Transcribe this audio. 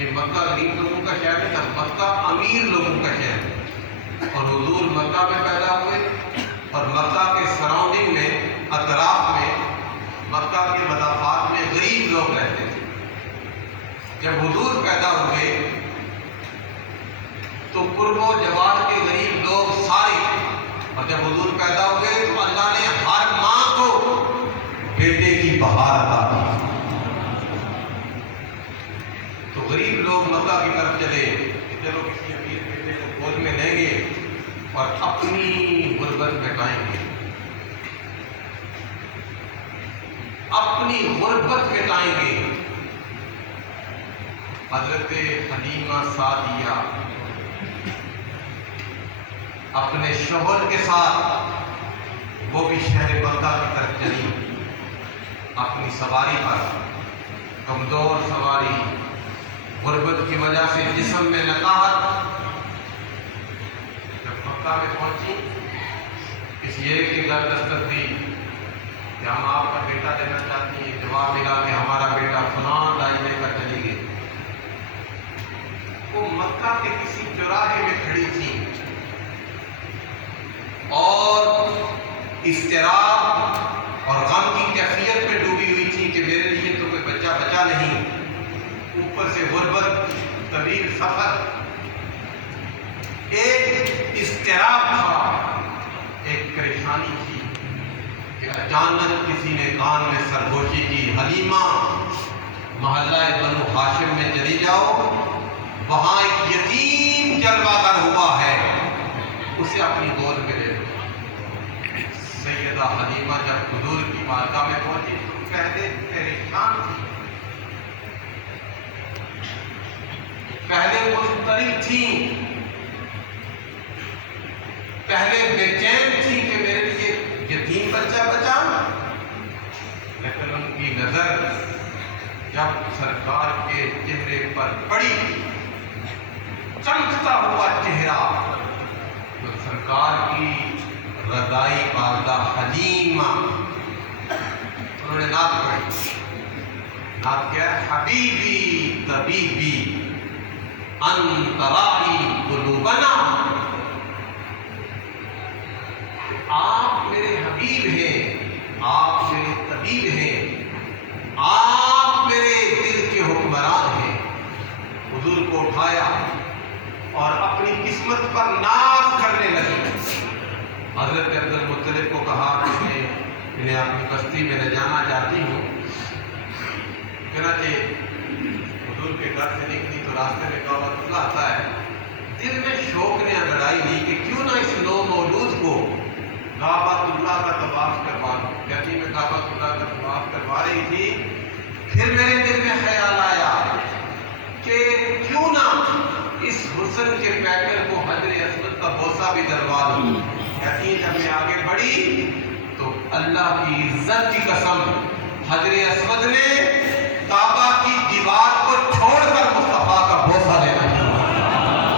یہ مکہ غریب لوگوں کا شہر نہیں تھا، مکہ امیر لوگوں کا شہر ہے۔ اور حضور مکہ میں پیدا ہوئے اور مکہ کے سراؤنڈنگ میں، اطراف میں، مکہ کے مضافات میں غریب لوگ رہتے تھے۔ جب حضور پیدا ہوئے تو قرب و جوار کے غریب لوگ سارے، اور جب حضور پیدا ہوئے تو اللہ نے ہر ماں کو بیٹے کی بہار عطا کی۔ تو غریب لوگ مکہ کی طرف چلے کہ چلو کسی امیر بیٹے کو گود میں لیں گے اور اپنی غربت مٹائیں گے، اپنی غربت مٹائیں گے۔ حضرت حلیمہ سعدیہ اپنے شوہر کے ساتھ وہ بھی شہر مکہ کی طرف چلی، اپنی سواری پر، کمزور سواری، غربت کی وجہ سے جسم میں نقاہت۔ جب مکہ میں پہنچی، اس ایک کے گھر دستک دی کہ ہم آپ کا بیٹا دینا چاہتی ہیں۔ جواب ملا کہ ہمارا بیٹا فلاں دائی لے کر چلی گئی۔ وہ مکہ کے کسی چوراہے میں کھڑی تھی اور اضطراب اور غم کی کیفیت میں ڈوبی ہوئی تھی کہ میرے لیے تو کوئی بچہ بچا نہیں، اوپر سے غربت، طویل سفر، ایک اضطراب تھا، ایک پریشانی تھی کہ اچانک کسی نے کان میں سرگوشی کی، حلیمہ محلہ بنو ہاشم میں چلی جاؤ، وہاں ایک یتیم جلوہ گر ہوا ہے، اسے اپنی گود میں لے لو۔ سیدہ حلیمہ جب حضور کی بارگاہ میں پہنچی تو پہلے پریشان تھی، پہلے مضطرب تھی، پہلے بے چین تھی کہ میرے لیے یتیم بچہ بچا، لیکن ان کی نظر جب سرکار کے چہرے پر پڑی، چمکتا ہوا چہرہ، تو سرکار کی رضائی والدہ حلیمہ، انہوں نے نعت پڑھی۔ نعت کیا ہے؟ حبیبی طبیبی انت راعی قلوبنا، آپ میرے حبیب ہیں، آپ میرے طبیب ہیں، آپ میرے دل کے حکمران ہیں۔ حضور کو اٹھایا اور اپنی قسمت پر ناز کرنے لگے۔ حضرت عبد المطلب کو کہا کہ میں انہیں اپنی بستی میں لے جانا چاہتی ہوں۔ چنانچہ حضور کے گھر سے نکلی تو راستے میں کعبۃ اللہ آتا ہے، دل میں شوق نے انگڑائی لی کہ کیوں نہ اس نو مولود کو کعبۃ اللہ کا طواف کروا دوں۔ کہتی میں کعبۃ اللہ کا طواف کروا رہی تھی، پھر میرے دل میں خیال آیا کہ کیوں نہ اس حسن کے پیکر کو حجر اسود کا بوسہ بھی دلوا دوں۔ کہتی ہے جب میں آگے بڑھی تو اللہ کی عزت کی قسم حجر اسود نے